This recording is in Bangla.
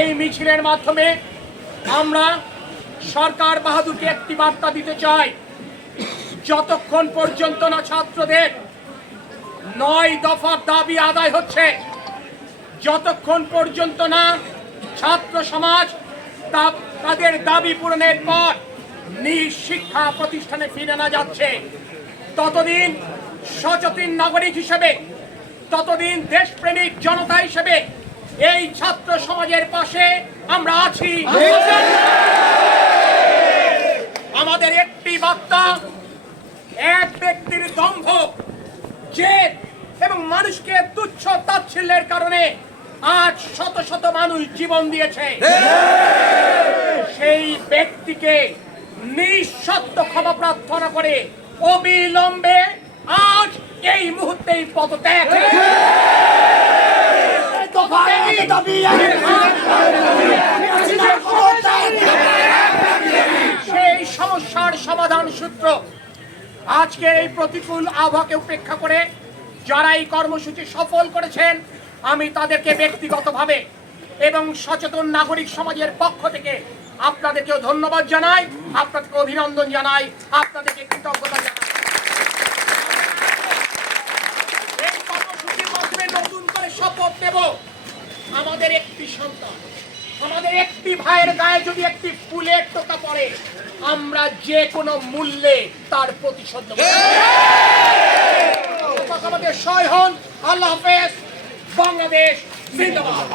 এই মিছিলের মাধ্যমে আমরা সরকার বাহাদুরকে একটি বার্তা দিতে চাই। যতক্ষণ পর্যন্ত না ছাত্রদের নয় দফার দাবি আদায় হচ্ছে, যতক্ষণ পর্যন্ত না ছাত্র সমাজ তাদের দাবি পূরণের পর নিজ শিক্ষা প্রতিষ্ঠানে ফিরে না যাচ্ছে। ততদিন সচেতন নাগরিক হিসেবে, ততদিন দেশপ্রেমিক জনতা হিসেবে এই ছাত্র সমাজের পাশে আমরা আছি। আমাদের একটি বার্তা, এক ব্যক্তির দম্ভ, জেদ এবং মানুষকে তুচ্ছ তাচ্ছিল্যের কারণে আজ শত শত মানুষ জীবন দিয়েছে। সেই ব্যক্তিকে নিঃশর্ত ক্ষমা প্রার্থনা করে অবিলম্বে আজ এই মুহূর্তেই পদত্যাগ। সেই সমস্যার সমাধান সূত্র। আজকে এই প্রতিকূল আবহাওয়াকে উপেক্ষা করে যারা এই কর্মসূচি সফল করেছেন, আমি তাদেরকে ব্যক্তিগতভাবে এবং সচেতন নাগরিক সমাজের পক্ষ থেকে আপনাদেরকেও ধন্যবাদ জানাই, আপনাদেরকে অভিনন্দন জানাই, আপনাদেরকে কৃতজ্ঞতা জানাই। এই কর্মসূচির মাধ্যমে নতুন করে শপথ নেব। আমাদের একটি সন্তান আমাদের একটি ভাইয়ের গায়ে যদি একটি ফুলের টোকা পড়ে আমরা যে কোনো মূল্যে তার প্রতিশোধ নেব। আমাদের সয় হন। আল্লাহ হাফেজ। বাংলাদেশ জিন্দাবাদ।